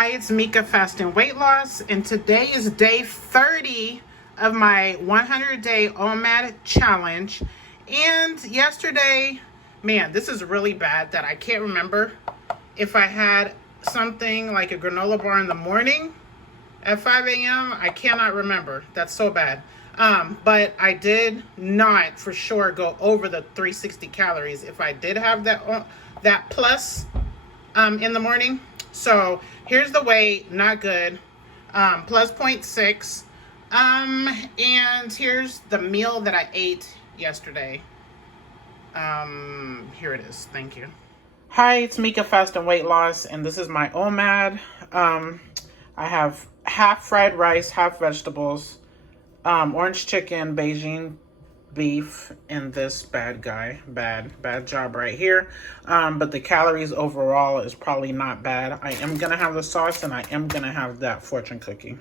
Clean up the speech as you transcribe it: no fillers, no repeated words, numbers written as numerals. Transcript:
Hi, it's Mieka Fasting Weight Loss, and today is day 30 of my 100-day Omad challenge. And yesterday, man, this is really bad that I can't remember if I had something like a granola bar in the morning at 5 a.m. I cannot remember. That's so bad. But I did not for sure go over the 360 calories if I did have that plus in the morning. So here's the weight, not good, plus 0.6. And here's the meal that I ate yesterday. Here it is. Thank you. Hi, it's Mieka Fasting Weight Loss, and this is my OMAD. I have half fried rice, half vegetables, orange chicken, Beijing beef, and this bad job right here. But the calories overall is probably not bad. I am gonna have the sauce, and I am gonna have that fortune cookie.